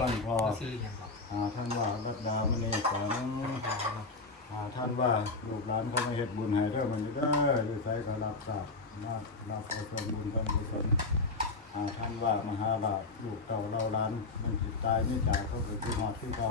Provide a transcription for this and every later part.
บ้านพอก็ซื้ออย่างครับหาท่านว่ารัตดามณีสังหาท่านว่าลูกหลานเขาไม่เฮ็ดบุญให้เด้อมันก็ได้วยใส่เขารับทราบมารับเอาส่วนบุญกันกุศลหาท่านว่ามหาบาปลูกเต่าเราล้านมันจิตตายไม่จ่ายเขาเกิดที่หอดที่เก่า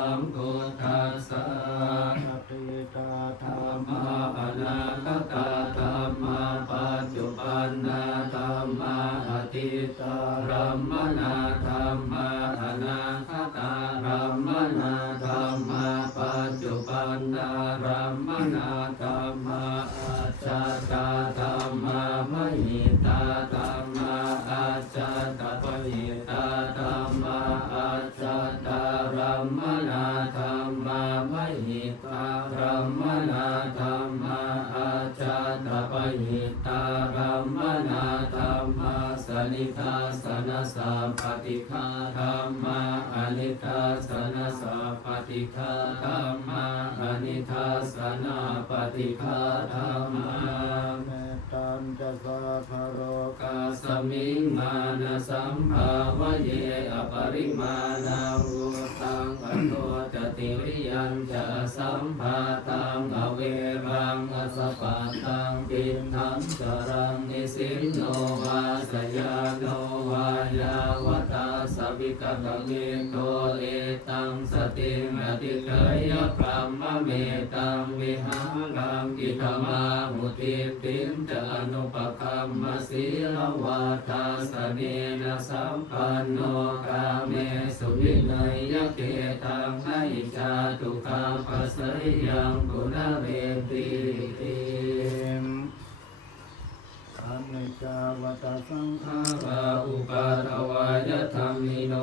ม จจุบันารมมนาธรรมาอาจาตาธรรมามหิตาธรรมาอาจาตาปหิตาธรรมาอาจาตารมมนาธรรมามหิตารมมนาธรรมาอาจาตาปหิตารมมนาธรรมาสนิทาสนสาปฏิฆาธรรมาอนิทาสนสาปฏิฆาธรรม ปฏิฆาธรรมาเมตันจะสาคารกาสมิงมานะสัมภาวะเยอปริมาณาวุตังอโนจติริยันจะสัมภาตังอเวรังอสปะตังปินทังจรังนิสินโนวาสยาโนวายาวต วิกตเมโตเอตังสติมติเกยพรหมเมตังวิหารังกิธมามุติติมจะอนุปคัมมศีลวาทาสเนนะสัมปันโนกาเมสุวินัยยเกตังให้จาตุคาปัสสยยังกุณเวติติ อันนิจาวตสังขาราอุปาทวายธรรมิโน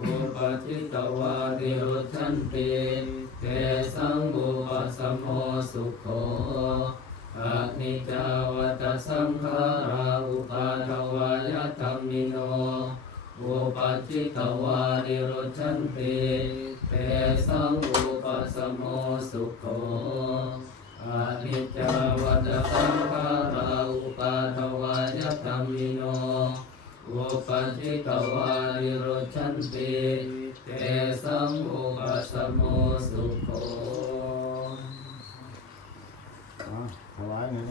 อุปจิตวาดิรุชันติเตสังอุปสัมโมสุโขอะนิจาวตสังขาราอุปาทวายธรรมิโนอุปจิตวาดิรุชันติเตสังอุปสมโมสุโขอะนิจาวตสังขาราาทวายธรรมิโนอุปจิตวาริโรชันติเตสังอุปสมโมสุโขถวายเงิน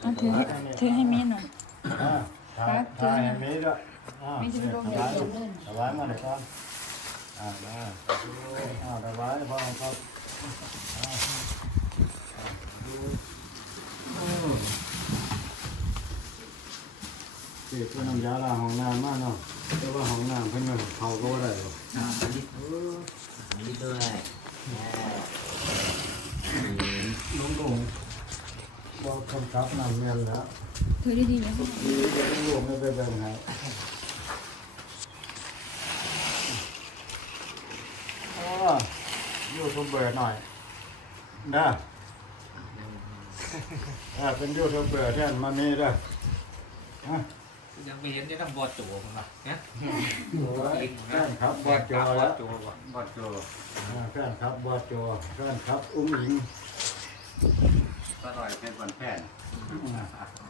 เอาถือถือให้มีหน่อยถวายถวายให้มีด้วยมีถึงดวงถเดียววายถวายมาเลยครับอ่าได้อ่าถวายพ่อครับอ่าดูสิเพื่อน้ำยาล้างห้องน้ำมากเนาะแต่ว่าห้องน้ำเพิ่นมันเขาก็บ่าได้หรอกอ่าอันนี้อันนี้ด้วยแม่ลงลงบอกคนขับน้ำเมียนแล้วถือดีๆนะดีเดี๋ยวลงไม่ไปแบ่งให้อ๋อยูทูบเบอร์หน่อยนะอ่าเป็นยูทูบเบอร์แทนมามีเด้อฮะ ยังไม่เห็นได้ทำบอดโจผมอะเนี่ยโอ้ยแฟนครับบอดจอบอแล้วดโจก่อนบอดโจอ่าแฟนครับบอดจอแฟนครับอุ้งอิงก็ร่อยเป็นวันแพทย์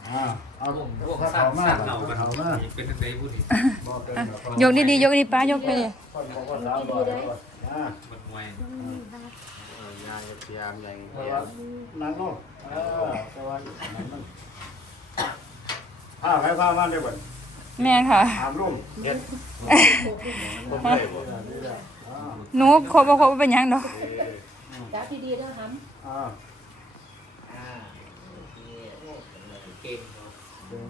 อ่าเอาพวกพวกถ้าสร้าเขางมาสร้างเขาเงากันเขามาเป็นตั้งแต่พูดอีกบอกเป็นแบบยกดีๆยกดีๆป้ายกไปเลยคนบอกว่าสาวร้อยอ่ามันมวยเออยายพยายามยังแต่ว่านั่งลงเออแต่ว่านั่งมัน ผ้าไปผ้ามันได้บ่แม่ค่ะ ถามลุงเฮ็ดผมเลยบ่นี่แหละอ่าหนูครบบ่ครบบ่เป็นหยังดอกจับดีๆเด้อหอ่าอ่าเก่งเนาะ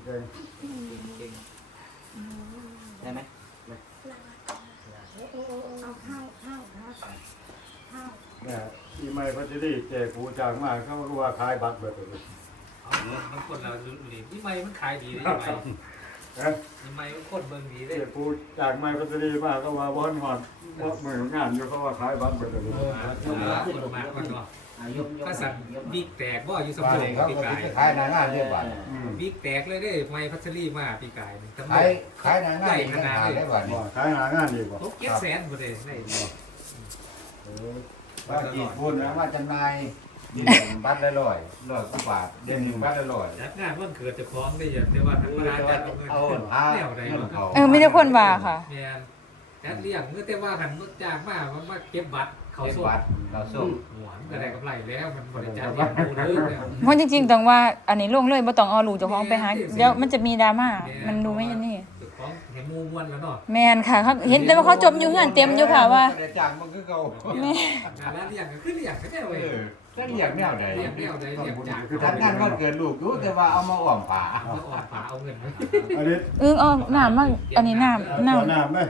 เก่งเก่งได้ไหมำเอาข้าวข้าวข้าวข้าวๆเนี่ยอีไมพัชรีเจ๊กูจางมากเขารู้ว่าขายบัตรเบิดเลย เอามันคนเราดูดินี่ไม่มันขายดีได้ยังไงเอ๊ะนี่ไม่มันคนเบิ่งดีได้เจ๊กูจางไมพัชรีมากก็ว่าบ่ฮอนฮอดบ่มืองานอยู่เขาว่าขายบัตรเบิดเลยมาคนมาคนเนาะอายุภาษาบิ๊กแตกบ่อยู่สมบ้านบูรนี้ณ์ครับปีกายขายหน้างานเรียบร้อยอืมบิ๊กแตกเลยเด้ไม่พัชรีมาปีกายนี่ตำรขาวยจขายหน้างานอีกต่างหากได้บ้านบ่นี้ขายหางานดีกว่าตกเจ็ดแสนบ่ได้ได้เออบ้านจีบุญนะมาจำหน่ายดิ นบัตรละร้อยร้อยกว่าบาทเดือนหนึ่งบัตรละร้อยจัดงานวันเกิดเจะคล้าของได้อย่างแต่ว่าทางร้านจัดเอาเงินเอาผ้าแนวใดเงินเนาะเขาเออมีแต่คนว่าค่ะ แม่นจัดเลี้ยงเมื่อแต่ว่าหันมาจ้างมามันมาเก็บบัตรเขาเก็บส่งบัตรเขาส่งหวานก็ได้กำไรแล้วมันบริจาคเลี้ยงดูเลยเนี่ยเพราะจริงๆต้องว่าอันนี้ลงเลยบ่ต้องเอาลูกเจ้าของไปหาเดี๋ยวมันจะมีดราม่ามันดูไม่นี่ เจ้าของเห็นหมูม้วนแล้วเนาะแมนค่ะเขาเห็นแต่ว่าเขาจมอยู่งานเต็มอยู่ค่ะว่า ได้จ้างมันคือเก่าแม่งานร้านเลี้ยงก็คือเลี้ยงก็ได้เอเว้ย อถ้าเรียกแนวใดเลี้ยงแนวใดเลี้ยงจากคือทำงานวันเกิดลูกอยู่แต่ว่าเอามาอ้อมผ้าเอาออกฝาเอาเงินอันนี้เออเอาน้ำมาอันนี้น้ำตัวน้ำน้ำไหม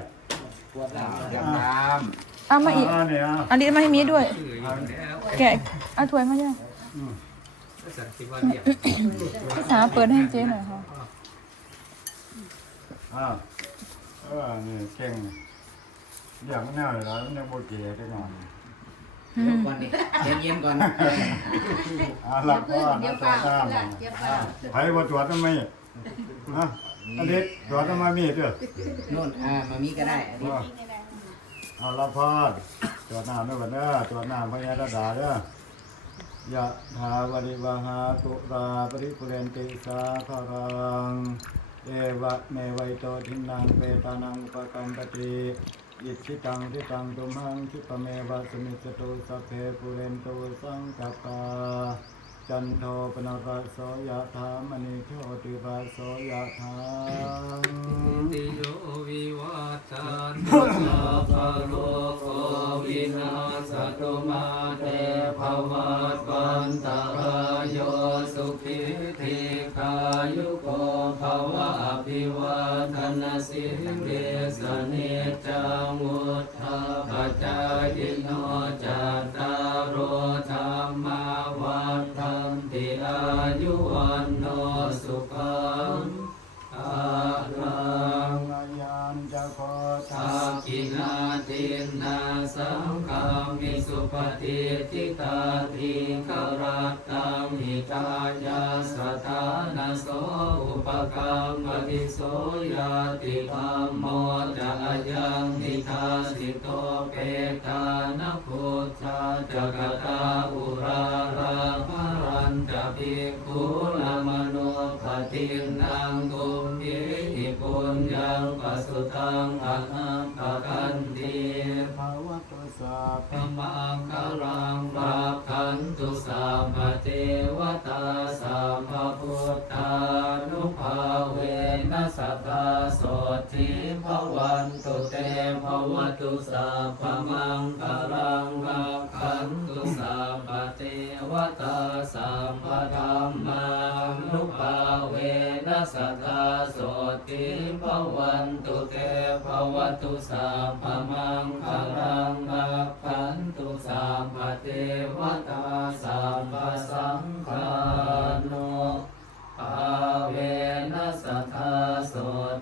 เรียกน้เอามาอีกอ่าเนี่ยอะอันนี้มาให้มีด้วยคืออยู่แล้วแกะเอาถ้วยมาจ้ะก็สันติว่าเลี้ยงพี่สาวเปิดให้เจ๊หน่อยค่ะอ่าเออนี่เก่งอย่างแนวเลยแล้วมันยังโบเกได้หน่อย อืมก่อนดิเย็นๆก่อนอ่าหลับก็เดี๋ยวตัวเปล่าน้เดี๋ยวเปล่าำไผบ่ตรวจทำไมฮะอันนี้ตรวจทำไมมีเด้อนู่นอ่ามามีก็ได้อันนี้เอาละพอดตรวจน้ำด้วยกันเด้อตรวจน้ำพญาดาดาเด้อยะถาวริวหาตุราปริปุเรนติสาคารังเอวะเมวัยโตทินังเปตานังอุปกัมปติ อิชิตังทิตังตุมหังคิปะเมวะสมิจจตุสัพเพปุเรนตุสังกปาจันโทปนรสโสยะธามณิโชติราสโสยะธาติโยวิวัตชันตุสัพพะโลกโควินาศตุมาเตภวัตวันตรายโยสุขิธิขายุโกภวะอภิวาทนาสิริ ตตังหิตายาสถานาโสอุปกรรมติโสยาติธรรมโมจะยังนิทาสิโตเปตานพุทธาจักตาอุราราภรันจะภิกขุลมโนปฏินังตุมหิปุญญังปสุตังอนัมปกันติภาว สัพพมังคารังรักขันตุสัมภเทวตาสัมภพุทธานุภาเวนัสตาสดทิพวันตุเตภวตุสัพพมัง ภวันตุเตภวตุสัพพมังคารังรักขันตุสัมปเทวตาสัมปสังฆานุภาเวนัสตตาโส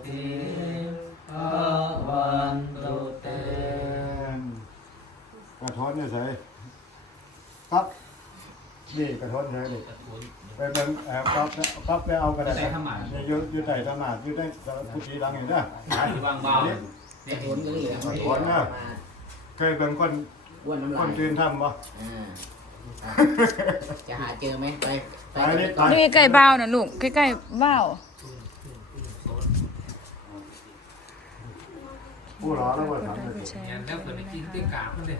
ทิภวันตุเตกระท้อนเนี่ยใส่ นี่กระท้อนใส่ดิไปเบิ่งเอ่อปั๊บเนี่ยปั๊บไปเอากระดาษนี่อยู่อยู่ใต้ธรรมะอยู่ใต้ผู้ชีดังนี่นะวางเบาเด็กโอนก็เหลือถอนนะเคยเป็นคนอ้วนน้ำคลายนตื่นทำบ่อ่าจะหาเจอไหมไปไปไปนี่ก่อนนี่ใกล้ๆบ้าวน่ะลูกใกล้ๆบ้าวผู้หล่อแล้วว่าทำเลยใช่เนี่ยแล้วเปิดไปกินเตี้ยกาบมันเลย